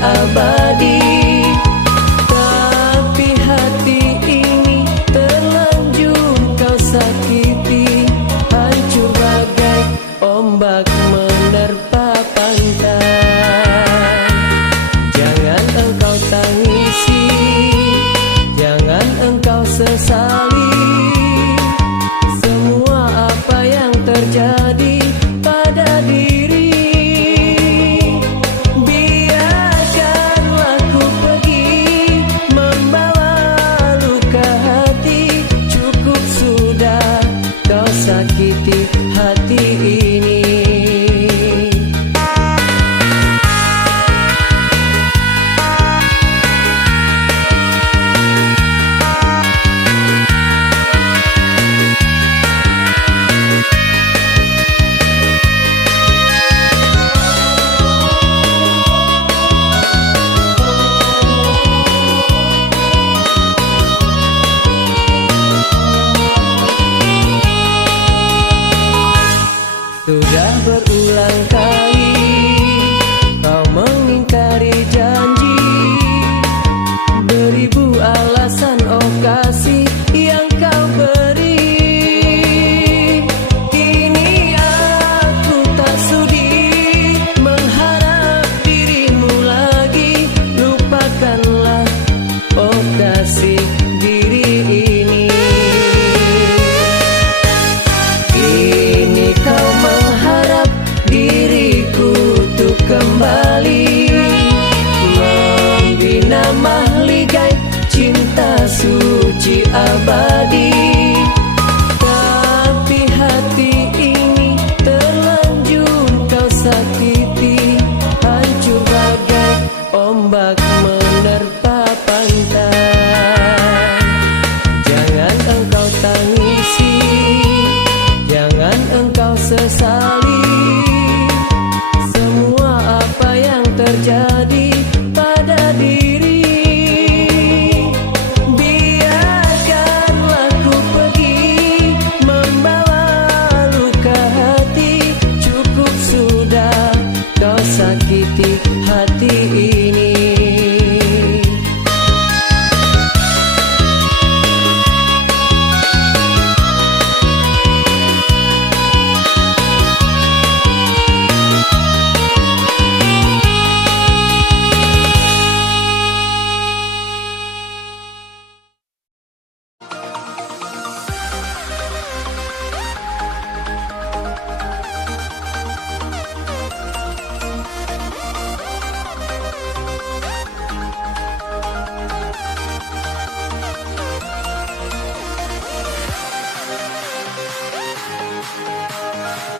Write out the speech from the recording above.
abadi. Tapi hati ini terlanjur kau sakiti, hancur bagai ombak menerpa pantai. Jangan engkau tangisi, jangan engkau sesali semua apa yang terjadi pada diri. Biarkanlah ku pergi membawa luka hati. Cukup sudah kau sakiti hati ini. Sudah berulang kali kau mengingkari janji, beribu alasan oh kasih yang kau beri. Kini aku tak sudi mengharap dirimu lagi. Lupakanlah oh kasih diri ini. Kini kau mengharap diriku untuk kembali membina mahligai cinta suci abadi.